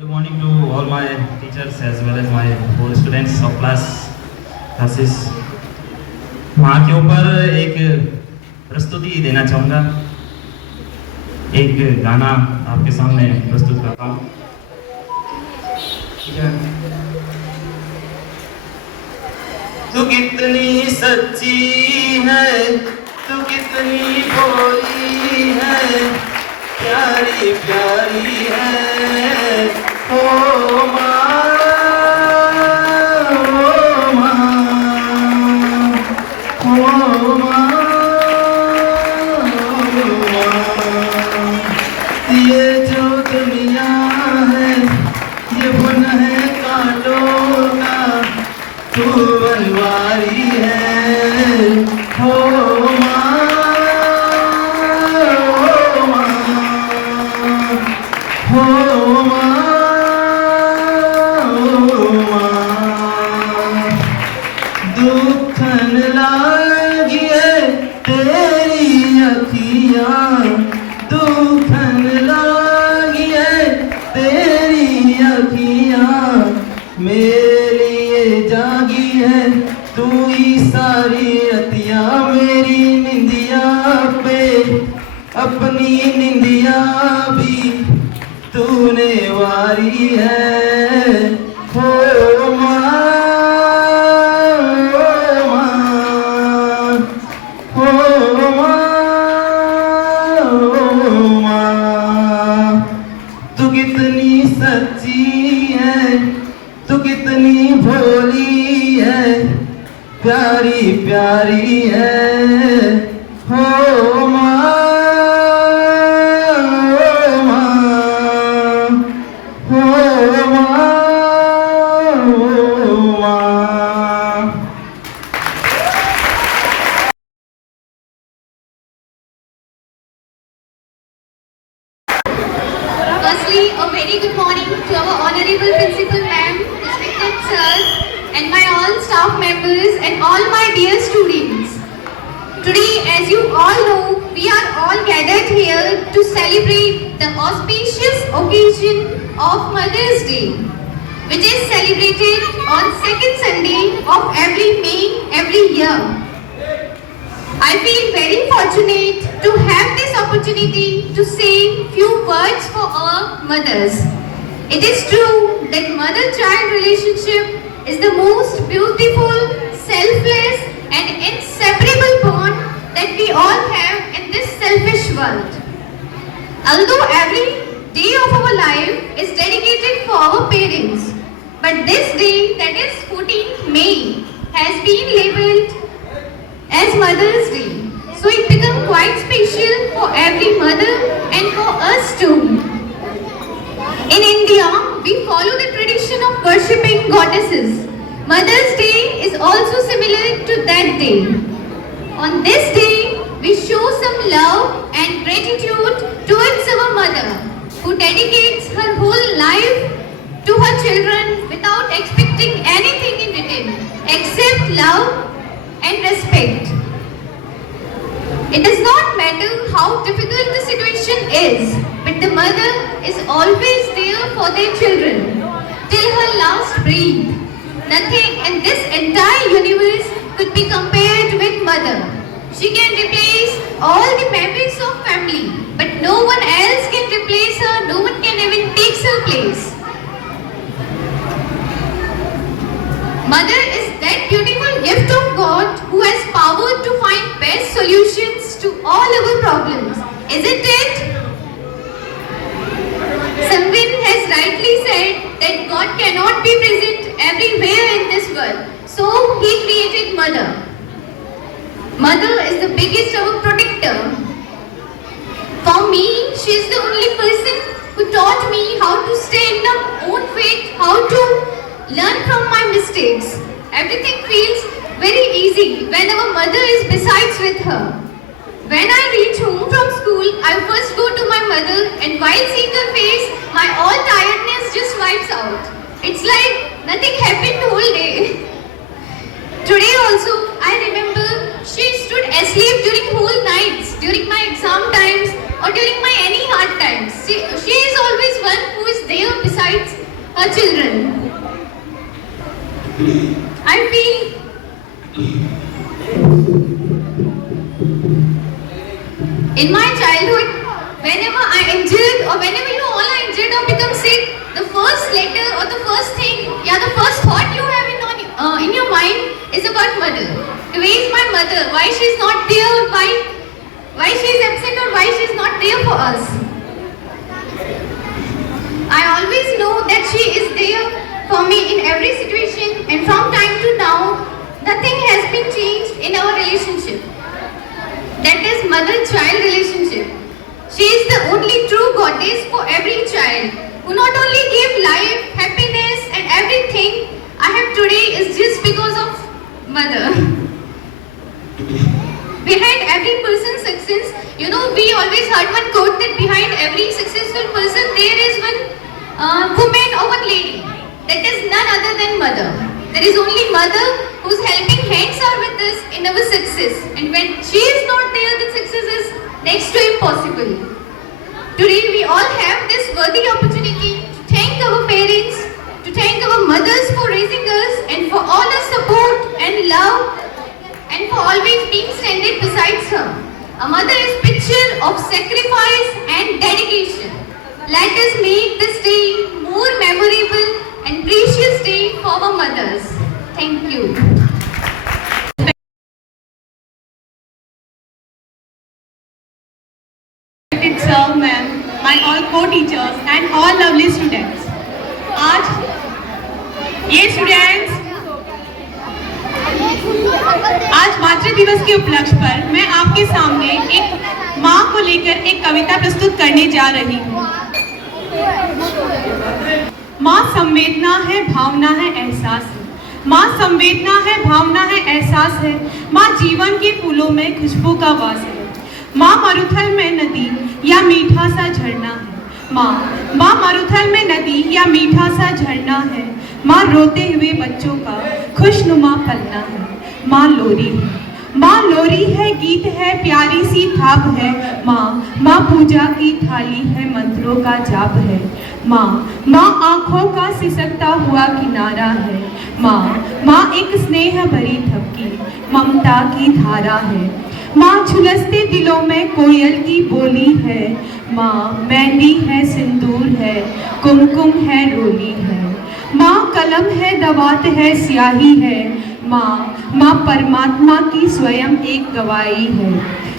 Good morning to all my teachers as well as my whole students of classes. माँ के ऊपर एक प्रस्तुति देना चाहूँगा, एक गाना आपके सामने प्रस्तुत करता हूँ। तू कितनी सच्ची है, तू कितनी भोली है, प्यारी प्यारी है ओ माँ, ओ माँ, ओ माँ, ये जो दुनिया है ये बन है कांटों का, तू बनवारी है ओ माँ, ओ माँ, ओ माँ, ओ माँ। दुखन लागी है तेरी अखियाँ, दुखन लागी है तेरी अखियाँ, मेरे लिए जागी है तू ही सारी रतियाँ, मेरी निंदिया पे अपनी निंदिया भी तूने वारी है हो माँ, हो माँ। तू कितनी सच्ची है, तू कितनी भोली है, प्यारी प्यारी है हो माँ, ओ माँ, हो माँ, ओ माँ। Firstly, a very good morning to our Honorable Principal Ma'am, respected Sir, and my all staff members and all my dear students. Today, as you all know, we are all gathered here to celebrate the auspicious occasion of Mother's Day, which is celebrated on second Sunday of every May every year. I feel very fortunate to have this opportunity to say few words for our mothers. It is true that mother-child relationship is the most beautiful, selfless and inseparable bond that we all have in this selfish world. Although every day of our life is dedicated for our parents, but this day, that is 14th May, has been labelled as Mother's Day. So it becomes quite special for every mother and for us too. In India, we follow the tradition of worshipping goddesses. Mother's Day is also similar to that day. On this day, we show some love and gratitude towards our mother, who dedicates her whole life to her children without expecting anything in return except love and respect. It does not matter how difficult the situation is, but the mother is always there for their children till her last breath. Nothing in this entire universe could be compared with mother. She can replace all the memories of family, but no one else can replace her, no one can even take her place. Mother is that beautiful gift of God who has power to find best solutions to all our problems. Isn't it? Someone has rightly said that God cannot be present everywhere in this world. So He created Mother. Mother is the biggest our protector. For me, she is the only person who taught me how to stay in my own faith, how to learn from my mistakes. Everything feels very easy when our mother is besides with her. When I reach home from school, I first go to my mother, and while seeing her face, my all tiredness just wipes out. It's like nothing happened the whole day. Today also, I remember she stood asleep during whole nights, during my exam times or during my any hard times. She is always one who is there besides her children. I feel in my childhood, whenever I injured or whenever you all are injured or become sick, the first letter or the first thing, the first thought you have in your mind is about mother. Where is my mother? Why she is not there? Why she is absent or why she is not there for us? I always know that she is there for me in every situation, and from time to now, nothing has been changed in our relationship. That is mother-child relationship. She is the only true goddess for every child, who not only gave life, happiness and everything I have today is just because of mother. Behind every person's success, we always heard one quote that behind every successful person there is one woman or one lady. That is none other than mother. There is only mother whose helping hands are with us in our success. And when she is not there, the success is next to impossible. Today we all have this worthy opportunity to thank our parents, to thank our mothers for raising us and for all the support and love and for always being standing beside her. A mother is picture of sacrifice and dedication. Let us make this day more memorable and precious day for our mothers. Thank you. Respected sir, ma'am, my all co-teachers and all lovely students. आज मातृ दिवस के उपलक्ष्य पर मैं आपके सामने एक माँ को लेकर एक कविता प्रस्तुत करने जा रही हूँ। माँ संवेदना है, भावना है, एहसास है। माँ संवेदना है, भावना है, एहसास है। माँ जीवन के फूलों में खुशबू का वास है। माँ मरुथल में नदी या मीठा सा झरना है। माँ मरुथल में नदी या मीठा सा झरना है। माँ रोते हुए बच्चों का खुशनुमा पलना है। माँ लोरी है, माँ लोरी है, गीत है, प्यारी सी थाप है। माँ पूजा की थाली है, मंत्रों का जाप है। माँ आँखों का सिसकता हुआ किनारा है। माँ एक स्नेह भरी थपकी ममता की धारा है। माँ झुलसते दिलों में कोयल की बोली है। माँ मेहंदी है, सिंदूर है, कुमकुम है, रोली है। माँ कलम है, दवात है, स्याही है। माँ परमात्मा की स्वयं एक गवाही है।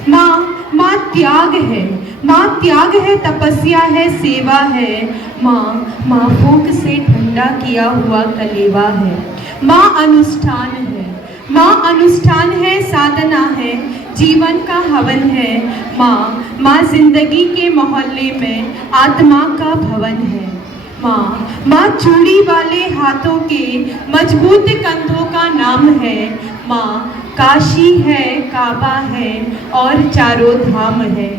माँ त्याग है, माँ त्याग है, तपस्या है, सेवा है। माँ फूंक से ठंडा किया हुआ कलेवा है। माँ अनुष्ठान है, माँ अनुष्ठान है, साधना है, जीवन का हवन है। माँ जिंदगी के मोहल्ले में आत्मा का भवन है। माँ चूड़ी वाले हाथों के मजबूत कंधों का नाम है। माँ काशी है, काबा है और चारों धाम है।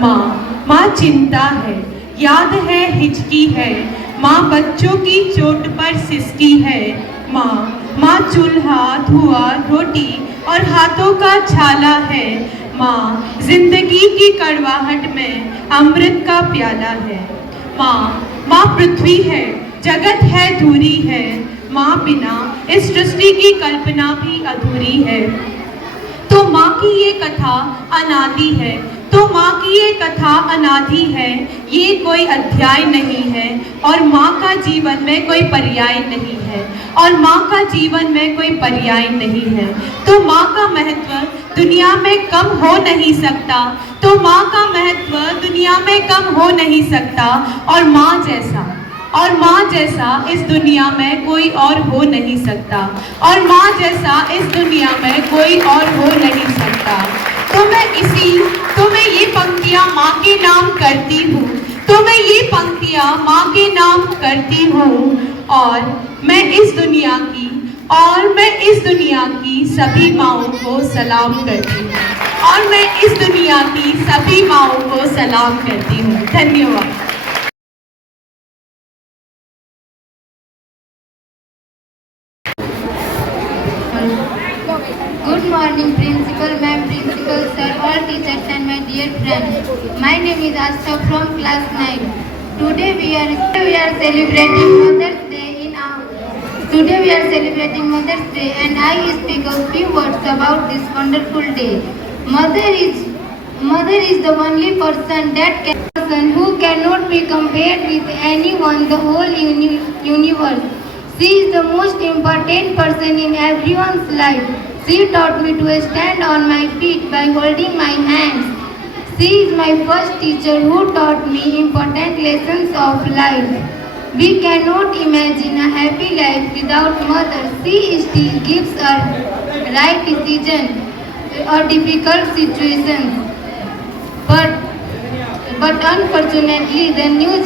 माँ चिंता है, याद है, हिचकी है। माँ बच्चों की चोट पर सिसकी है। माँ चूल्हा, धुआं, रोटी और हाथों का छाला है। माँ जिंदगी की कड़वाहट में अमृत का प्याला है। माँ पृथ्वी है, जगत है, धूरी है। माँ बिना इस सृष्टि की कल्पना भी अधूरी है। तो माँ की ये कथा अनादि है, तो माँ की ये कथा अनादि है। ये कोई अध्याय नहीं है और माँ का जीवन में कोई पर्याय नहीं है, और माँ का जीवन में कोई पर्याय नहीं है। तो माँ का महत्व दुनिया में कम हो नहीं सकता, तो माँ का महत्व दुनिया में कम हो नहीं सकता। और माँ जैसा इस दुनिया में कोई और हो नहीं सकता, और माँ जैसा इस दुनिया में कोई और हो नहीं सकता। तो मैं ये पंक्तियाँ माँ के नाम करती हूँ, तो मैं ये पंक्तियाँ माँ के नाम करती हूँ। और मैं इस दुनिया की सभी माँओं को सलाम करती हूँ, और मैं इस दुनिया की सभी माँओं को सलाम करती हूँ। धन्यवाद। Good morning, Principal Ma'am, Principal Sir, all teachers and my dear friends. My name is Asha from class 9. Today we are celebrating Mother's Today we are celebrating Mother's Day and I speak a few words about this wonderful day. Mother is the only person who cannot be compared with anyone in the whole universe. She is the most important person in everyone's life. She taught me to stand on my feet by holding my hands. She is my first teacher who taught me important lessons of life. We cannot imagine a happy life without mother. She still gives us right decision or difficult situations. But unfortunately, the new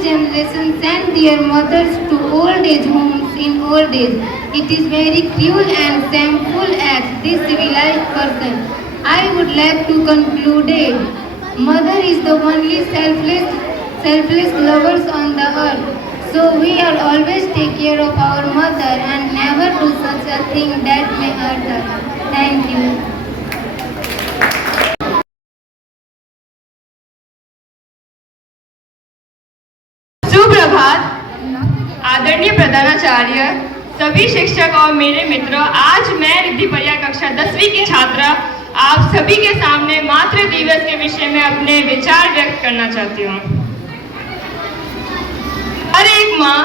generation send their mothers to old age homes in old age. It is very cruel and shameful act. This civilized person. I would like to conclude it. Mother is the only selfless lovers on the earth. So we are always take care of our mother and never do such a thing that may hurt her. Thank you. सुप्रभात आदरणीय प्रधानाचार्य, सभी शिक्षक और मेरे मित्रों, आज मैं रिद्धि परिया कक्षा 10वीं की छात्रा आप सभी के सामने मातृ दिवस के विषय में अपने विचार व्यक्त करना चाहती हूँ। हर एक माँ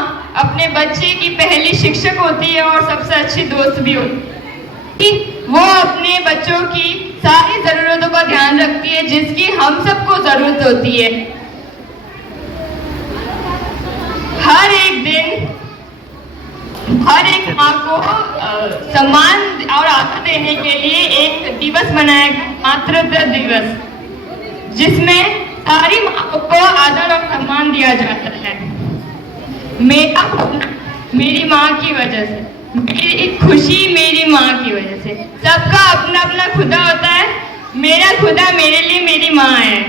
अपने बच्चे की पहली शिक्षक होती है और सबसे अच्छी दोस्त भी होती है। वो अपने बच्चों की सारी जरूरतों का ध्यान रखती है जिसकी हम सबको जरूरत होती है। हर एक दिन हर एक माँ को सम्मान और आदर देने के लिए एक दिवस मनाया गया, मातृत्व दिवस, जिसमें सारी माँ को आदर और सम्मान दिया जाता है। मेरी माँ की वजह से, मेरी खुशी मेरी माँ की वजह से। सबका अपना अपना खुदा होता है, मेरा खुदा मेरे लिए मेरी माँ है।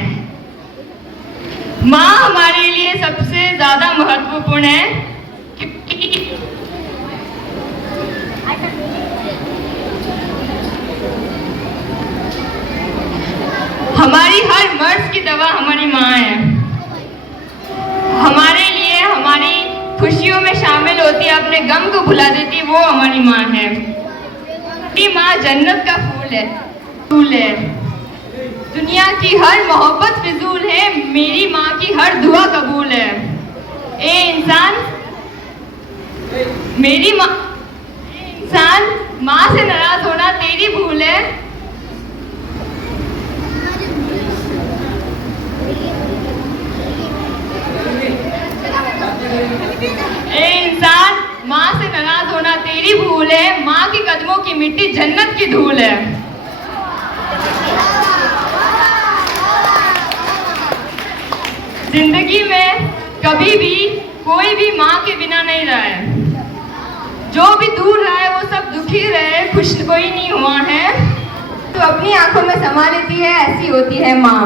माँ हमारे लिए सबसे ज्यादा महत्वपूर्ण है क्योंकि हमारी हर मर्ज की दवा हमारी माँ है। हमारे लिए हमारी खुशियों में शामिल होती है, अपने गम को भुला देती है, वो हमारी माँ है। मेरी माँ जन्नत का फूल है। दुनिया की हर मोहब्बत फिजूल है, मेरी माँ की हर दुआ कबूल है। ए इंसान, मेरी माँ, इंसान माँ से नाराज होना तेरी भूल है। ए इंसान, माँ से नाराज होना तेरी भूल है। माँ के कदमों की मिट्टी जन्नत की धूल है। जिंदगी में कभी भी कोई भी माँ के बिना नहीं रहा है। जो भी दूर रहा है वो सब दुखी रहे, खुश कोई नहीं हुआ है। तो अपनी आंखों में समा लेती है, ऐसी होती है माँ।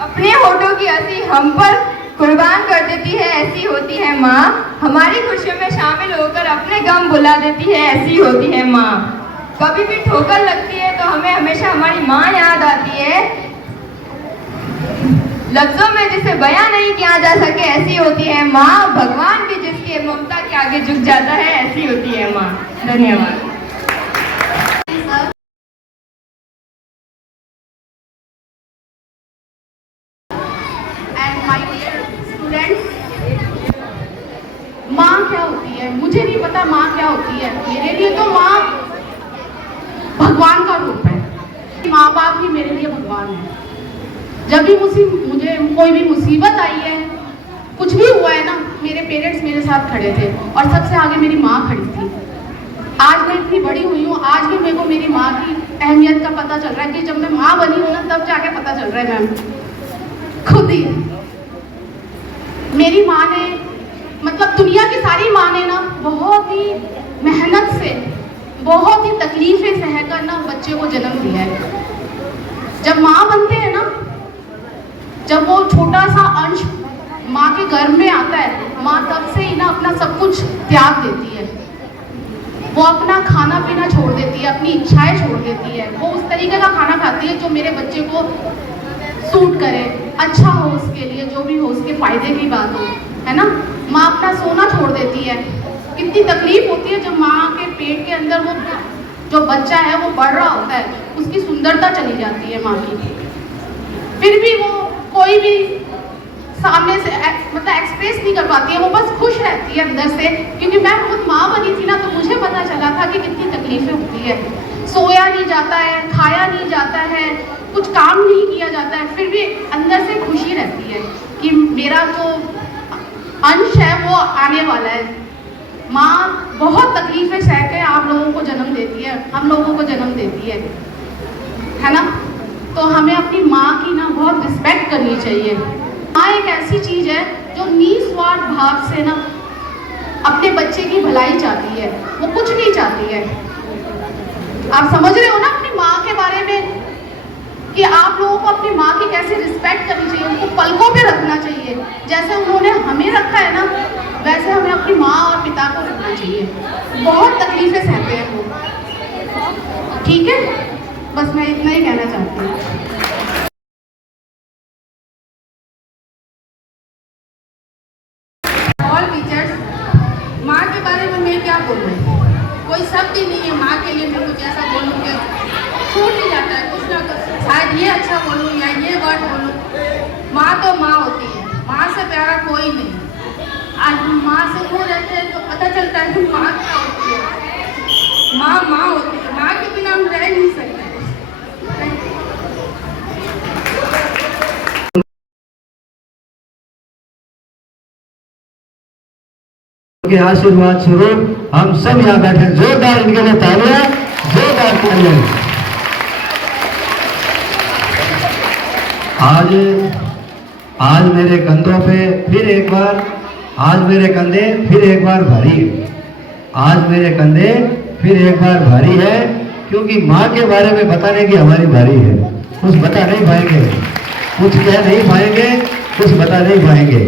अपने होठों की हंसी हम पर कुर्बान कर देती है, ऐसी होती है माँ। हमारी खुशियों में शामिल होकर अपने गम भुला देती है, ऐसी होती है माँ। कभी भी ठोकर लगती है तो हमें हमेशा हमारी माँ याद आती है। लफ्जों में जिसे बयां नहीं किया जा सके, ऐसी होती है माँ। भगवान भी जिसके ममता के आगे झुक जाता है, ऐसी होती है माँ। धन्यवाद। एंड माय डियर स्टूडेंट्स, माँ क्या होती है? मुझे नहीं पता माँ क्या होती है। मेरे लिए तो माँ भगवान का रूप है। माँ बाप ही मेरे लिए भगवान है। जब भी मुझे कोई भी मुसीबत आई है, कुछ भी हुआ है ना, मेरे पेरेंट्स मेरे साथ खड़े थे और सबसे आगे मेरी माँ खड़ी थी। आज मैं इतनी बड़ी हुई हूँ, आज भी मेरे को मेरी माँ की अहमियत का पता चल रहा है कि जब मैं माँ बनी हूँ ना, तब जाके पता चल रहा है। मैं खुद ही, मेरी माँ ने, मतलब दुनिया की सारी माँ ने ना बहुत ही मेहनत से, बहुत ही तकलीफें सहकर ना बच्चे को जन्म दिया है। जब माँ बनते हैं ना, जब वो छोटा सा अंश माँ के गर्भ में आता है, माँ तब से ही ना अपना सब कुछ त्याग देती है। वो अपना खाना पीना छोड़ देती है, अपनी इच्छाएं छोड़ देती है। वो उस तरीके का खाना खाती है जो मेरे बच्चे को सूट करे, अच्छा हो उसके लिए, जो भी हो उसके फायदे की बात हो, है ना। माँ अपना सोना छोड़ देती है, कितनी तकलीफ होती है जब माँ के पेट के अंदर वो जो बच्चा है वो बढ़ रहा होता है, उसकी सुंदरता चली जाती है माँ की, फिर भी वो कोई भी सामने से मतलब एक्सप्रेस नहीं कर पाती है, वो बस खुश रहती है अंदर से। क्योंकि मैं खुद माँ बनी थी ना, तो मुझे पता चला था कि कितनी तकलीफें होती है। सोया नहीं जाता है, खाया नहीं जाता है, कुछ काम नहीं किया जाता है, फिर भी अंदर से खुशी रहती है कि मेरा जो अंश है वो आने वाला है। माँ बहुत तकलीफें सह के आप लोगों को जन्म देती है, हम लोगों को जन्म देती है ना। तो हमें अपनी माँ की ना बहुत रिस्पेक्ट करनी चाहिए। माँ एक ऐसी चीज़ है जो निस्वार्थ भाव से ना अपने बच्चे की भलाई चाहती है, वो कुछ नहीं चाहती है। आप समझ रहे हो ना अपनी माँ के बारे में, कि आप लोगों को अपनी माँ की कैसे रिस्पेक्ट करनी चाहिए, उनको पलकों पे रखना चाहिए। जैसे उन्होंने हमें रखा है ना, वैसे हमें अपनी माँ और पिता को रखना चाहिए। बहुत तकलीफें सहते हैं वो, ठीक है। बस मैं इतना ही कहना चाहती हूँ। ऑल टीचर्स, माँ के बारे में मैं क्या बोलूँ, कोई शब्द ही नहीं है माँ के लिए। मैं कुछ ऐसा बोलूँ कि छूट ही जाता है, कुछ ना कुछ शायद ये अच्छा बोलूँ या ये वर्ड बोलूँ। माँ तो माँ होती है, माँ से प्यारा कोई नहीं। आज हम माँ से दूर रहते हैं तो पता चलता है कि माँ क्या होती है। माँ माँ होती है, माँ के बिना हम रह नहीं सकते। के आशीर्वाद स्वरूप हम सब यहाँ बैठे, जोरदार इनके लिए तालियां, जोरदार तालियां। आज मेरे कंधों पे फिर एक बार, आज मेरे कंधे फिर एक बार भारी है। आज मेरे कंधे फिर एक बार भारी है, क्योंकि माँ के बारे में बताने की हमारी बारी है। कुछ बता नहीं पाएंगे, कुछ कह नहीं पाएंगे, कुछ बता नहीं पाएंगे।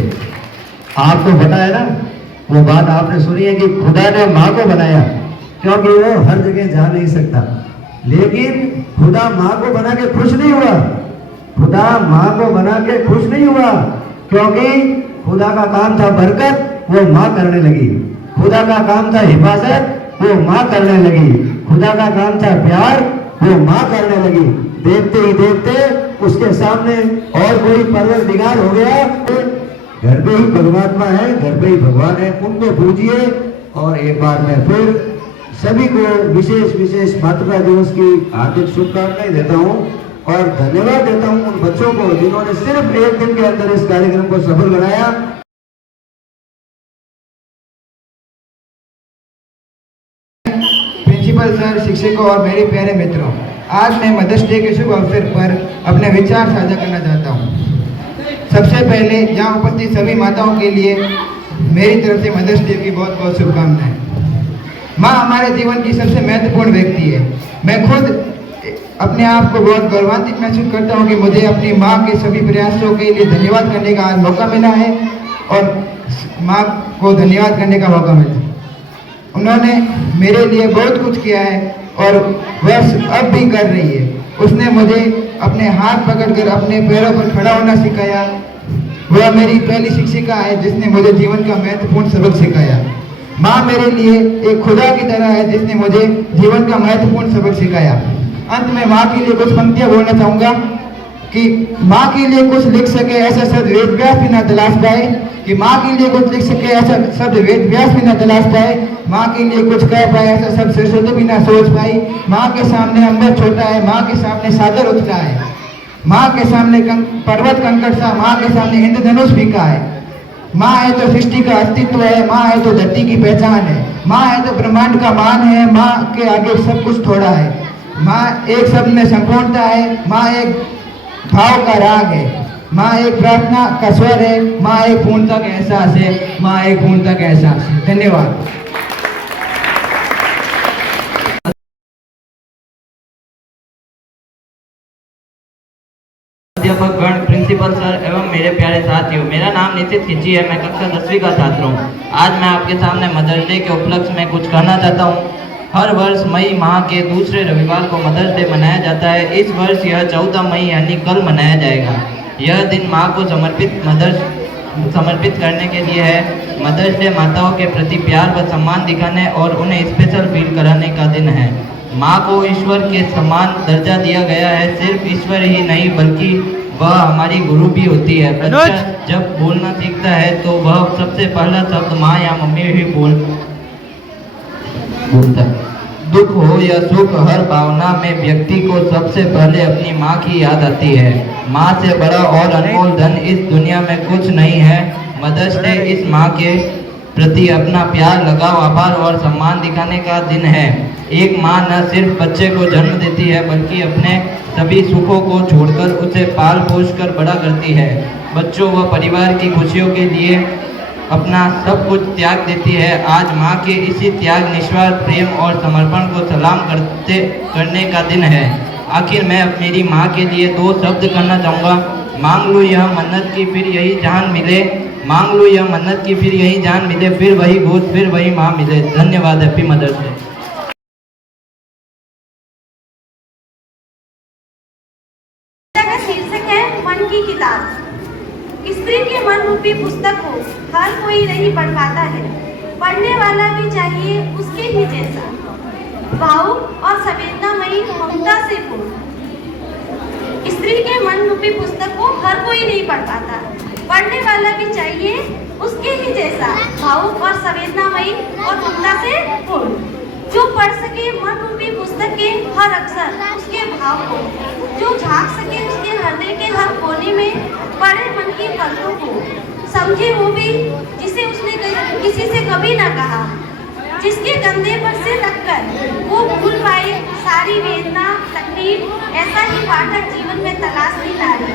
आपको पता है ना, वो बात आपने सुनी है कि खुदा ने माँ को बनाया, क्योंकि वो हर जगह जा नहीं सकता। लेकिन खुदा माँ को बना के खुश नहीं हुआ, खुदा माँ को बना के खुश नहीं हुआ, क्योंकि खुदा का काम था बरकत, वो माँ करने लगी। खुदा का काम था हिफाजत, वो माँ करने लगी। खुदा का काम था प्यार, वो माँ करने लगी। देखते ही देखते उसके सामने और कोई परवरदिगार हो गया। घर पे ही परमात्मा है, घर पे ही भगवान है, उनको पूजिए। और एक बार मैं फिर सभी को विशेष विशेष मातृका दिवस की हार्दिक शुभकामनाएं देता हूं और धन्यवाद देता हूं उन बच्चों को जिन्होंने सिर्फ एक दिन के अंदर इस कार्यक्रम को सफल बनाया। प्रिंसिपल सर, शिक्षकों और मेरे प्यारे मित्रों, आज मैं मदर्स डे के शुभ अवसर पर अपने विचार साझा करना चाहता हूँ। सबसे पहले यहाँ उपस्थित सभी माताओं के लिए मेरी तरफ से मदर्स डे की बहुत बहुत शुभकामनाएं। माँ हमारे जीवन की सबसे महत्वपूर्ण व्यक्ति है। मैं खुद अपने आप को बहुत गौरवान्वित महसूस करता हूँ कि मुझे अपनी माँ के सभी प्रयासों के लिए धन्यवाद करने का आज मौका मिला है और माँ को धन्यवाद करने का मौका मिला। उन्होंने मेरे लिए बहुत कुछ किया है और वह अब भी कर रही है। उसने मुझे अपने हाथ पकड़कर अपने पैरों पर खड़ा होना सिखाया। वह मेरी पहली शिक्षिका है जिसने मुझे जीवन का महत्वपूर्ण सबक सिखाया। माँ मेरे लिए एक खुदा की तरह है जिसने मुझे जीवन का महत्वपूर्ण सबक सिखाया। अंत में माँ के लिए कुछ पंक्तियाँ बोलना चाहूँगा कि माँ के लिए कुछ लिख सके ऐसा शब्द वेद व्यास भी न तलाश पाए, कि माँ के लिए कुछ लिख सके ऐसा शब्द वेद व्यास भी न तलाश पाए, माँ के लिए कुछ कह पाए ऐसा शब्द सरस्वती भी न सोच पाई। माँ के सामने अंबर छोटा है, माँ के सामने सागर उठता है, माँ के सामने पर्वत कंकड़ सा, माँ के सामने इंद्रधनुष फीका है। माँ है तो सृष्टि का अस्तित्व है, माँ है तो धरती की पहचान है, माँ है तो ब्रह्मांड का मान है, माँ के आगे सब कुछ थोड़ा है। माँ एक शब्द में संपूर्णता है, माँ एक भाव का राग है, माँ एक प्रार्थना का स्वर है, माँ एक पूर्णता का एहसास है, माँ एक पूर्णता का एहसास है। धन्यवाद। अध्यापक गण, प्रिंसिपल सर एवं मेरे प्यारे साथियों, मेरा नाम नितिन खिची है। मैं कक्षा 10वीं का छात्र हूँ। आज मैं आपके सामने मदर्स डे के उपलक्ष्य में कुछ कहना चाहता हूँ। हर वर्ष मई माह के दूसरे रविवार को मदर्स डे मनाया जाता है। इस वर्ष यह 14 मई यानी कल मनाया जाएगा। यह दिन माँ को समर्पित करने के लिए है। मदर्स डे माताओं के प्रति प्यार व सम्मान दिखाने और उन्हें स्पेशल फील कराने का दिन है। माँ को ईश्वर के समान दर्जा दिया गया है। सिर्फ ईश्वर ही नहीं बल्कि वह हमारी गुरु भी होती है। बच्चा जब बोलना सीखता है तो वह सबसे पहला शब्द माँ या मम्मी ही बोलता है। दुख हो या सुख, हर भावना में व्यक्ति को सबसे पहले अपनी माँ की याद आती है। माँ से बड़ा और अनमोल धन इस दुनिया में कुछ नहीं है। मदर्स डे इस माँ के प्रति अपना प्यार, लगाव, आभार और सम्मान दिखाने का दिन है। एक माँ न सिर्फ बच्चे को जन्म देती है बल्कि अपने सभी सुखों को छोड़कर उसे पाल पोष कर बड़ा करती है। बच्चों व परिवार की खुशियों के लिए अपना सब कुछ त्याग देती है। आज माँ के इसी त्याग, निस्वार्थ प्रेम और समर्पण को सलाम करने का दिन है। आखिर मैं मेरी माँ के लिए 2 शब्द करना चाहूँगा। मांग लूँ यह मन्नत की फिर यही जान मिले, मांग लूँ यह मन्नत की फिर यही जान मिले, फिर वही गोद फिर वही माँ मिले। धन्यवाद। Happy mother's day. का शीर्षक है मन की किताब। स्त्री के मन रूपी पुस्तक को हर कोई नहीं पढ़ पाता है। पढ़ने वाला भी चाहिए उसके ही जैसा, भावुक और संवेदनामयी, ममता से पूर्ण। स्त्री के मन रूपी पुस्तक को हर कोई नहीं पढ़ पाता। पढ़ने वाला भी चाहिए उसके ही जैसा, भावुक और संवेदनामयी और ममता से पूर्ण। जो पढ़ सके मन रूपी पुस्तक के हर अक्षर, उसके भाव को, जो झांक सके उसके हृदय के हर कोने में पड़े मन की बातों को, समझे वो भी जिसे उसने किसी से कभी ना कहा, जिसके कंधे पर सिर रखकर वो भूल पाए सारी वेदना तकलीफ। ऐसा ही पाठक जीवन में तलाशती नारी।